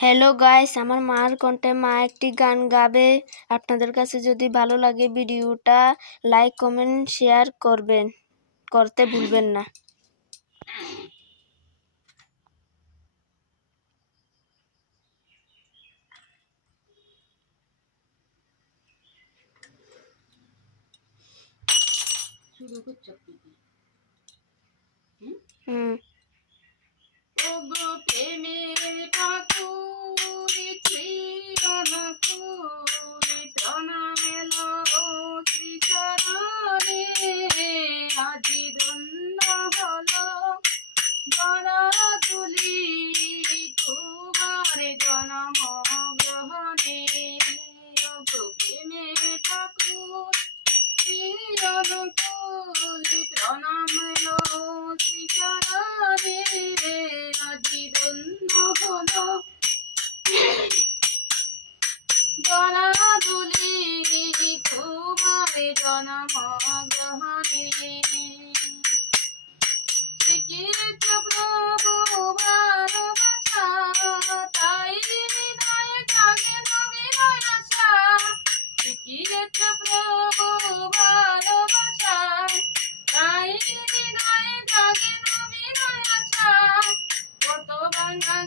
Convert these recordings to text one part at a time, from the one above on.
Hello guys, আমার মার কণ্ঠে মা একটি গান গাবে। আপনাদের কাছে যদি ভালো লাগে ভিডিওটা লাইক কমেন্ট শেয়ার করতে ভুলবেন না। হুম জলাধুলি তোমার জনম গ্রহণে প্রেমে ঠাকুর শ্রীঅনুকূল প্রণাম লো শ্রীচরণে আজি ধন্য হলো জলাধুলি তোমার জনম গ্রহণে শ্রীকৃষ্ণ প্রভু ভালোবাসা তাই হৃদয়ে জাগে নবীন আশা শ্রীকৃষ্ণ প্রভু ভালোবাসা তাই হৃদয়ে জাগে নবীন আশা কত ভাঙা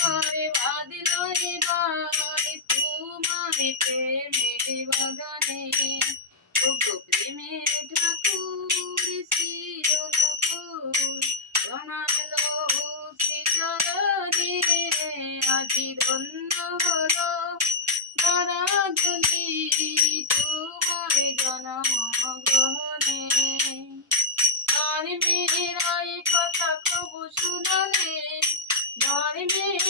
ঘরে বাঁধিল এবার তোমার প্রেমের বাগানে প্রেমের ঠাকুর শ্রীঅনুকূল প্রণাম লো শ্রীচরণে আজি ধন্য হলো জলাধুলি তোমার জনম গ্রহণে ধর্মের কথা কবু শুনালে ধর্মের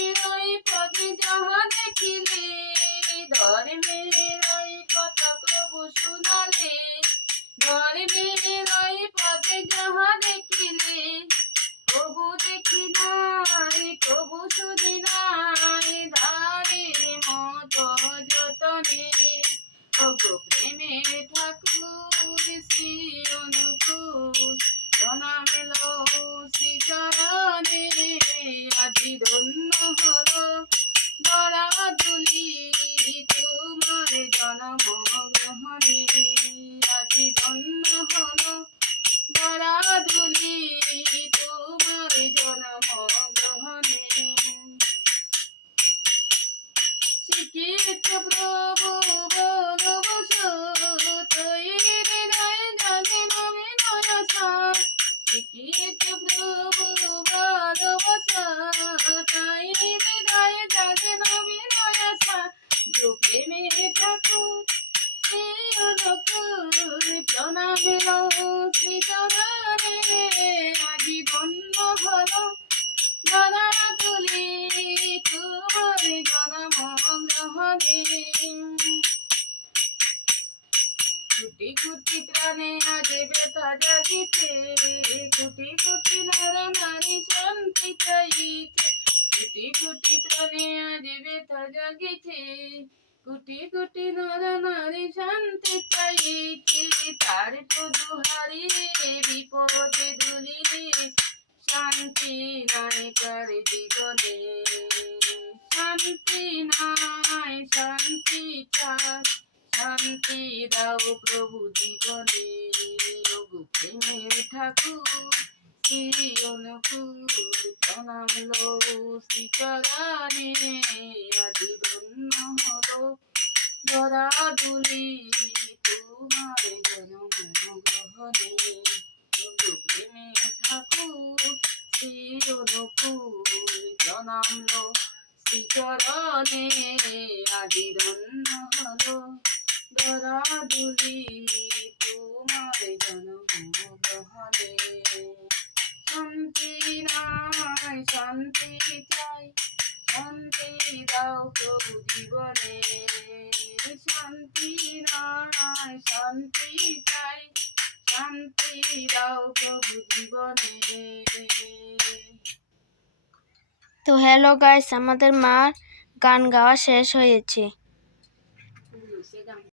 পথে যাহা দেখিলে ধর্মের কথা কবু শুনালে ধর্মের পথে যাহা দেখিলে কবু দেখি নাই কবু শুনি নাই ধারের মতো যতনে প্রেমে ঠাকুর শ্রীঅনুকূল প্রণাম লো শ্রীচরণে আজি ধন্য হলো জলাধুলি তোমার জনম গ্রহণে আজি ধন্য হলো জলাধুলি তোমার জনম গ্রহণে শ্রীকৃষ্ণ প্রভু ভালোবাসা তাই হৃদয়ে জাগে নবীন আশা শ্রীকৃষ্ণ প্রভু ভালোবাসা তাই হৃদয়ে জাগে নবীন আশা প্রেমে ঠাকুর শ্রীঅনুকূল প্রণাম লো শ্রীচরণে আজি ধন্য হলো জলাধুলি তোমার জনম গ্রহণে কোটি কোটি প্রাণে আজ ব্যথা জাগিতে কোটি কোটি নর নারী শান্তি চাইতে কোটি কোটি প্রাণে আজ ব্যথা জাগিতে কোটি কোটি নর নারী শান্তি চাইতে তার দুহারি বিপদে দুলিলে শান্তি নাই কার জীবনে শান্তি নাই শান্তি চাই শান্তি দাও প্রভু জীবনে প্রেমের ঠাকুর শ্রীঅনুকূল প্রণাম লো শ্রীচরণে আজি ধন্য হলো জলাধুলি তোমার জনম গ্রহণে প্রেমের ঠাকুর শ্রীঅনুকূল প্রণাম লো শ্রীচরণে আজি ধন্য হলো জলাধুলি তোমার জনম গ্রহণে শান্তি নাই শান্তি চাই শান্তি দাও প্রভু জীবনে শান্তি নাই শান্তি চাই শান্তি দাও প্রভু জীবনে। তো হ্যালো গাইস, আমাদের মার গান গাওয়া শেষ হয়েছে।